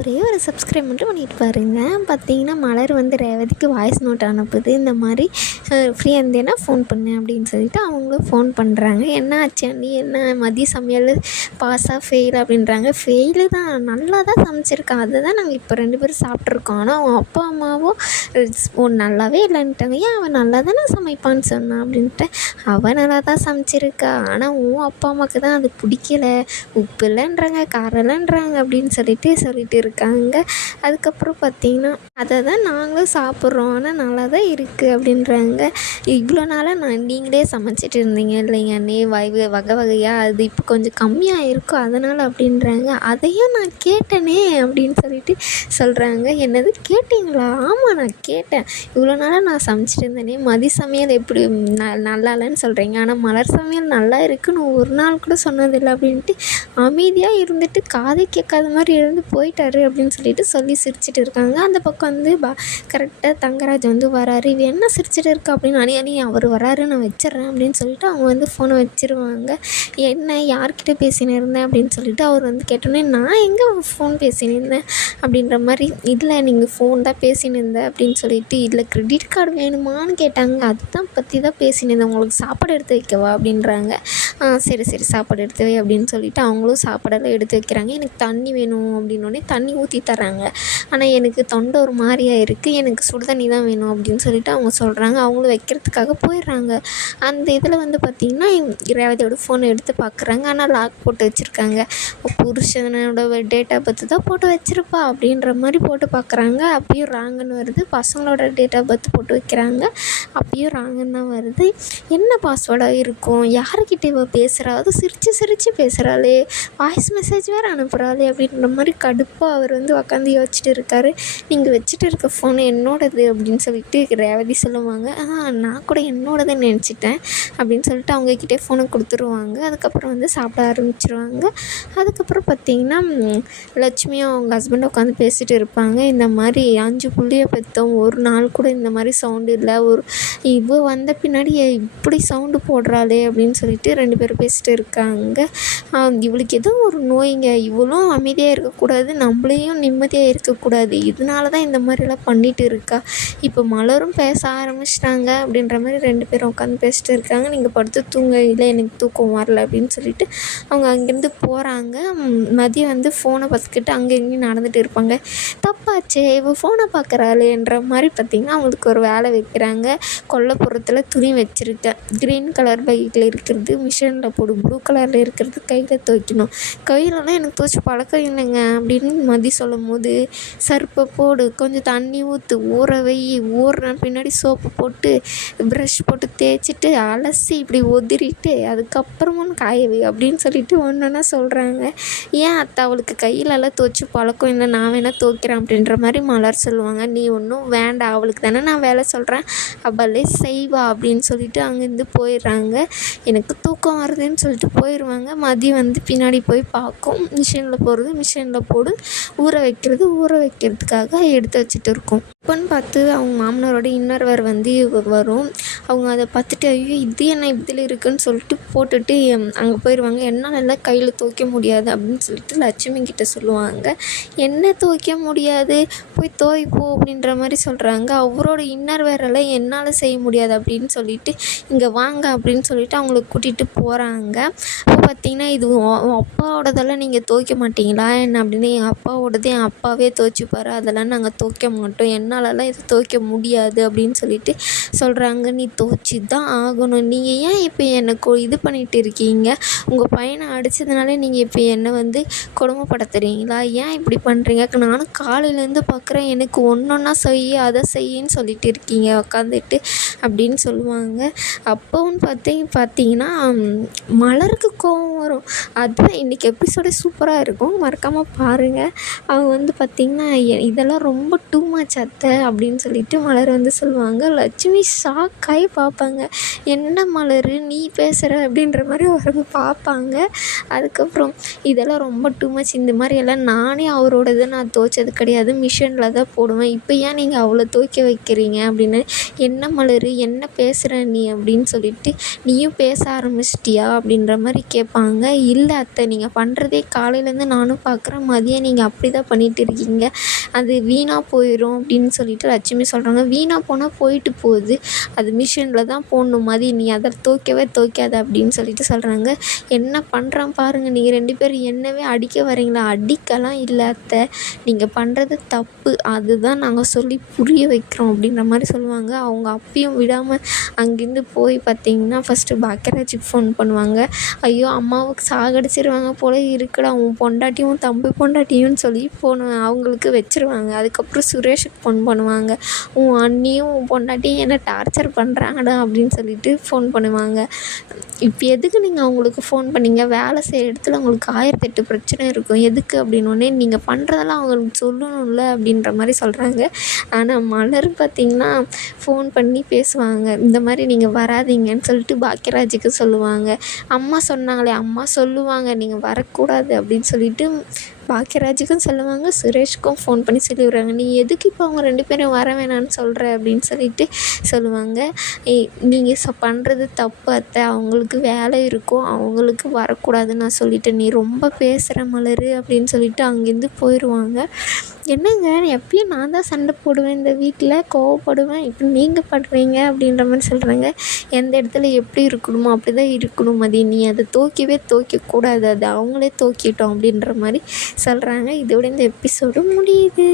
ஒரே ஒரு சப்ஸ்கிரைப் மட்டும் பண்ணிட்டு பாருங்க. பார்த்தீங்கன்னா மலர் வந்து ரேவதிக்கு வாய்ஸ் நோட் அனுப்புது. இந்த மாதிரி ஃப்ரீயாக இருந்தேன்னா ஃபோன் பண்ணு அப்படின்னு சொல்லிட்டு அவங்களும் ஃபோன் பண்ணுறாங்க. என்ன ஆச்சு ஆண்டி, என்ன மதிய சமையல் பாஸா ஃபெயில் அப்படின்றாங்க. ஃபெயிலு தான், நல்லா தான் சமைச்சிருக்கான், அதை தான் நாங்கள் இப்போ 2 பேரும் சாப்பிட்ருக்கோம். ஆனால் அவன் அப்பா அம்மாவும் நல்லாவே இல்லைன்ட்டாங்க. ஏன் அவன் நல்லா தானே சமைப்பான்னு சொன்னான் அப்படின்ட்டு. அவன் நல்லா தான் சமைச்சிருக்கா, ஆனால் உன் அப்பா அம்மாவுக்கு தான் அது பிடிக்கல, உப்பு இல்லைன்றாங்க, காரம் இல்லைன்றாங்க அப்படின்னு சொல்லிட்டு இருக்காங்க. அதுக்கப்புறம் பார்த்திங்கன்னா அதை தான் நாங்களும் சாப்பிட்றோம், ஆனால் நல்லா தான் இருக்குது அப்படின்றாங்க. இவ்வளோ நாளாக நீங்களே சமைச்சிட்டு இருந்தீங்க இல்லைங்க அண்ணே, வகை வகையாக, அது இப்போ கொஞ்சம் கம்மியாக இருக்கும் அதனால் அப்படின்றாங்க. அதையும் நான் கேட்டேனே அப்படின்னு சொல்கிறாங்க. என்னது கேட்டிங்களா? ஆமாம் நான் கேட்டேன். இவ்வளோ நாளாக நான் சமைச்சிட்டு இருந்தேனே, மதி சமையல் எப்படி நல்லா இல்லைன்னு சொல்கிறீங்க, ஆனால் மலர் சமையல் நல்லா இருக்குன்னு ஒரு நாள் கூட சொன்னதில்லை அப்படின்ட்டு அமைதியாக இருந்துட்டு காதை கேட்காத மாதிரி இருந்து போயிட்டாரு அப்படின்னு சொல்லி சிரிச்சிட்டு இருக்காங்க. அந்த பக்கம் வந்து கரெக்டாக தங்கராஜ் வந்து வராரு. இது என்ன சிரிச்சிட்டு இருக்கா அப்படின்னு, அணி அவர் வராரு நான் வச்சிட்றேன் அப்படின்னு சொல்லிட்டு அவங்க வந்து ஃபோனை வச்சிருவாங்க. என்ன யார்கிட்ட பேசினு இருந்தேன் அப்படின்னு சொல்லிட்டு அவர் வந்து கேட்டோன்னே, நான் எங்கே ஃபோன் பேசினு இருந்தேன் அப்படின்ற மாதிரி, இல்லை நீங்கள் ஃபோன் தான் பேசினு இருந்தேன் அப்படின்னு சொல்லிட்டு, இல்லை கிரெடிட் கார்டு வேணுமான்னு கேட்டாங்க. அதுதான் பற்றி தான் பேசினு இருந்தேன், உங்களுக்கு சாப்பாடு எடுத்து வைக்கவா அப்படின்றாங்க. சரி சாப்பாடு எடுத்து வை அப்படின்னு சொல்லிட்டு அவங்களும் சாப்பாடெல்லாம் எடுத்து வைக்கிறாங்க. எனக்கு தண்ணி வேணும் அப்படின்னோடனே தண்ணி ஊற்றி தர்றாங்க. ஆனால் எனக்கு தொண்டை ஒரு மாதிரியாக இருக்குது, எனக்கு சுடு தண்ணி தான் வேணும் அப்படின்னு சொல்லிட்டு அவங்க சொல்கிறாங்க. அவங்களும் வைக்கிறதுக்காக போயிடுறாங்க. அந்த இதில் வந்து பார்த்திங்கன்னா ரேவதியோட ஃபோனை எடுத்து பார்க்குறாங்க. ஆனால் லாக் போட்டு வச்சுருக்காங்க. புருஷனோட டேட் ஆஃப் பர்த் தான் போட்டு வச்சுருப்பா அப்படின்ற மாதிரி போட்டு பார்க்குறாங்க. அப்பயும் ராங்குன்னு வருது. பசங்களோட டேட் ஆஃப் பர்த் போட்டு வைக்கிறாங்க. அப்பயும் ராங்குன்னு தான் வருது. என்ன பாஸ்வேர்டாக இருக்கும், யாருக்கிட்ட இவ பேசுகிறா, அது சிரித்து பேசுகிறாளே, வாய்ஸ் மெசேஜ் வேறு அனுப்புகிறாளே அப்படின்ற மாதிரி கடுப்பாக அவர் வந்து உக்காந்து யோசிச்சுட்டு இருக்காரு. நீங்கள் வச்சுட்டு இருக்க ஃபோனு என்னோடது அப்படின்னு சொல்லிட்டு ரேவதி சொல்லுவாங்க. நான் கூட என்னோடதுன்னு நினச்சிட்டேன் அப்படின்னு சொல்லிட்டு அவங்கக்கிட்டே ஃபோனை கொடுத்துருவாங்க. அதுக்கப்புறம் வந்து சாப்பிட ஆரம்பிச்சிருவாங்க. அதுக்கப்புறம் பார்த்திங்கன்னா லட்சுமியும் அவங்க ஹஸ்பண்டை உட்காந்து பேசிகிட்டு இருப்பாங்க. இந்த மாதிரி 5 புள்ளியை பெற்றோம், ஒரு நாள் கூட இந்த மாதிரி சவுண்டு இல்லை, இவ வந்த பின்னாடி இப்படி சவுண்டு போடுறாளே அப்படின்னு சொல்லிட்டு 2 பேரும் பேசிகிட்டு இருக்காங்க. இவளுக்கு ஏதோ ஒரு நோய்ங்க, இவளும் அமைதியாக இருக்கக்கூடாது, நம்மளையும் நிம்மதியாக இருக்கக்கூடாது, இதனால தான் இந்த மாதிரிலாம் பண்ணிகிட்டு இருக்கா. இப்போ மலரும் பேச ஆரம்பிச்சிட்டாங்க அப்படின்ற மாதிரி 2 பேரும் உட்காந்து பேசிட்டு இருக்காங்க. நீங்கள் படுத்து தூங்க, இல்லை எனக்கு தூக்கம் வரல அப்படின்னு சொல்லிட்டு அவங்க அங்கேருந்து போகிறாங்க. மதியம் வந்து ஃபோனை பார்த்துக்கிட்டு அங்கே இங்கேயும் நடந்துகிட்டு இருப்பாங்க. தப்பாச்சே இவ ஃபோனை பார்க்குறாளேன்ற மாதிரி பார்த்திங்கன்னா அவங்களுக்கு ஒரு வேலை வைக்கிறாங்க. கொல்லைப்புறத்தில் துணி வச்சுருக்கேன், க்ரீன் கலர் பைக்கில் இருக்கிறது மிஷினில் போடு, ப்ளூ கலரில் இருக்கிறது கையில் துவைக்கணும், கையிலலாம் எனக்கு துவைச்சி பழக்கம் இல்லைங்க அப்படின்னு மதி சொல்லும் போது, சர்ப்பை போடு, கொஞ்சம் தண்ணி ஊற்று, ஊற வை, ஊறின பின்னாடி சோப்பு போட்டு ப்ரஷ் போட்டு தேய்ச்சிட்டு அலசி இப்படி உதிரிட்டு அதுக்கப்புறமும் காய வை அப்படின்னு சொல்லிட்டு ஒன்றுன்னா சொல்கிறாங்க. ஏன் அத்தை அவளுக்கு கையிலலாம் துவைச்சி பழக்கம் இல்லை, நான் வேணால் துவைக்கிறேன் அப்படின்ற மாதிரி மலர் சொல்லுவாங்க. நீ ஒன்றும் வேண்டாம், அவளுக்கு தானே நான் வேலை சொல்கிறேன், அவளே செய்வா அப்படின்னு சொல்லிட்டு அங்கேருந்து போயிடுறாங்க. எனக்கு தூக்கம் வருதுன்னு சொல்லிட்டு போயிடுவாங்க. மதியம் வந்து பின்னாடி போய் பார்க்கும், மிஷினில் போடுறது மிஷினில் போடு, ஊற வைக்கிறதுக்காக எடுத்து வச்சுட்டு இருக்கோம். இப்போன்னு பார்த்து அவங்க மாமனாரோட இன்னொருவர் வந்து வரும். அவங்க அதை பார்த்துட்டு, ஐயோ இது என்ன இதில் இருக்குதுன்னு சொல்லிட்டு போட்டுட்டு அங்கே போயிடுவாங்க. என்னால் எல்லாம் கையில் துவைக்க முடியாது அப்படின்னு சொல்லிட்டு லட்சுமி கிட்ட சொல்லுவாங்க. என்ன துவைக்க முடியாது, போய் துவைப்போ அப்படின்ற மாதிரி சொல்கிறாங்க. அவரோட இன்னர்வேரெல்லாம் என்னால் செய்ய முடியாது அப்படின்னு சொல்லிட்டு இங்கே வாங்க அப்படின்னு சொல்லிட்டு அவங்கள கூட்டிகிட்டு போகிறாங்க. அப்போ பார்த்திங்கன்னா, இது அப்பாவோடதெல்லாம் நீங்கள் துவைக்க மாட்டிங்களா என்ன அப்படின்னு, என் அப்பாவோடது என் அப்பாவே துவைச்சிப்பாரு, அதெல்லாம் நாங்கள் துவைக்க மாட்டோம், என்னாலலாம் இது துவைக்க முடியாது அப்படின்னு சொல்லிட்டு சொல்கிறாங்க. நீ துவைச்சி தான் ஆகணும், நீங்கள் ஏன் இப்போ என்னை இது பண்ணிகிட்டு இருக்கீங்க, உங்கள் பையனை அடித்ததுனால நீங்கள் இப்போ என்னை வந்து கொடுமைப்படுத்துகிறீங்களா, ஏன் இப்படி பண்ணுறீங்க, நானும் காலையிலேருந்து பார்க்குறேன், எனக்கு ஒன்றா செய்ய அதை செய்யின்னு சொல்லிட்டு இருக்கீங்க உக்காந்துட்டு அப்படின்னு சொல்லுவாங்க. அப்போன்னு பார்த்தீங்கன்னா மலருக்கு கோவம் வரும். அதுதான் இன்றைக்கி எபிசோடே சூப்பராக இருக்கும், மறக்காமல் பாருங்கள். அவங்க வந்து பார்த்திங்கன்னா, இதெல்லாம் ரொம்ப டூ மச் அத்தை அப்படின்னு சொல்லிட்டு மலர் வந்து சொல்லுவாங்க. லட்சுமி ஷாக்காகி பார்ப்பாங்க. என்ன மலர் நீ பேசுகிற அப்படின்ற மாதிரி அவங்க பார்ப்பாங்க. அதுக்கப்புறம் இதெல்லாம் ரொம்ப டூ மச், இந்த மாதிரியெல்லாம் நானே அவரோடதை நான் துவைச்சது கிடையாது, மிஷினில் தான் போடுவேன், இப்போ ஏன் நீங்கள் அவ்வளோ துவைக்க வைக்கிறீங்க அப்படின்னு. என்ன மலர் என்ன பேசுகிற நீ அப்படின்னு சொல்லிட்டு, நீயும் பேச ஆரம்பிச்சிட்டியா அப்படின்ற மாதிரி கேட்பாங்க. இல்லை அத்தை, நீங்கள் பண்ணுறதே காலையிலேருந்து நானும் பார்க்குறேன், மதியம் நீங்கள் அப்படி தான் பண்ணிகிட்டு இருக்கீங்க, அது வீணாக போயிடும் அப்படின்னு சொல்லிட்டு லட்சுமி சொல்கிறாங்க. வீணாக போனால் போயிட்டு போகுது, அது மிஷினில் தான் போடணும் மதி, நீ அதை துவைக்கவே துவைக்காத அப்படின்னு சொல்லிட்டு சொல்கிறாங்க. என்ன பண்ணுறான் பாருங்கள், நீங்கள் 2 பேரும் என்னவே அடிக்க வரீங்களா? அடிக்கலாம் இல்லை அத்தை, நீங்கள் பண்ணுறது தப்பு, அதுதான் நாங்கள் சொல்லி புரிய வைக்கிறோம் அப்படின்ற மாதிரி சொல்லுவாங்க. அவங்க அப்பயும் விடாமல் அங்கேருந்து போய் பார்த்திங்கன்னா ஃபஸ்ட்டு பாக்கியராஜுக்கு ஃபோன் பண்ணுவாங்க. ஐயோ அம்மாவுக்கு சாகடிச்சிருவாங்க போல இருக்குடா, உன் பொண்டாட்டியும் தம்பி பொண்டாட்டியும்னு சொல்லி ஃபோன் அவங்களுக்கு வச்சுருவாங்க. அதுக்கப்புறம் சுரேஷுக்கு ஃபோன் பண்ணுவாங்க. உன் அண்ணியும் உன் பொண்டாட்டியும் என்னை டார்ச்சர் பண்ணுறாங்கடா அப்படின்னு சொல்லிட்டு ஃபோன் பண்ணுவாங்க. இப்போ எதுக்கு நீங்கள் அவங்களுக்கு ஃபோன் பண்ணீங்க? வேலை செய்கிற இடத்துல உங்களுக்கு 1008 பிரச்சனை இருக்கும், எதுக்கு அப்படின்னோடனே நீங்கள் பண்ணுறதெல்லாம் அவங்களுக்கு சொல்லணும்ல அப்படின்ற மாதிரி சொல்கிறாங்க. ஆனால் மலர் பார்த்திங்கன்னா ஃபோன் பண்ணி பேசுவாங்க. இந்த மாதிரி நீங்கள் வராதீங்கன்னு சொல்லிட்டு பாக்கியராஜுக்கு சொல்லுவாங்க. அம்மா சொன்னாங்களே, அம்மா சொல்லுவாங்க நீங்கள் வரக்கூடாது அப்படின்னு சொல்லிட்டு பாக்கியராஜுக்கும் சொல்லுவாங்க, சுரேஷுக்கும் ஃபோன் பண்ணி சொல்லிவிடுறாங்க. நீ எதுக்கு இப்போ அவங்க 2 பேரும் வர வேணான்னு சொல்கிற அப்படின்னு சொல்லிட்டு சொல்லுவாங்க. நீங்கள் பண்ணுறது தப்பு அத்தை, அவங்களுக்கு வேலை இருக்கும், அவங்களுக்கு வரக்கூடாதுன்னு நான் சொல்லிட்டேன், நீ ரொம்ப பேசுகிற மலர் அப்படின்னு சொல்லிட்டு அங்கேருந்து போயிடுவாங்க. என்னங்க எப்பயும் நான் தான் சண்டை போடுவேன் இந்த வீட்டில், கோவப்படுவேன், இப்போ நீங்கள் படுறீங்க அப்படின்ற மாதிரி சொல்கிறாங்க. எந்த இடத்துல எப்படி இருக்கணுமோ அப்படி தான் இருக்கணும் மதி, நீ அதை துவைக்கக்கூடாது, அது அவங்களே துவைக்கிட்டோம் அப்படின்ற மாதிரி சொல்கிறாங்க. இதோட இந்த எபிசோடு முடியுது.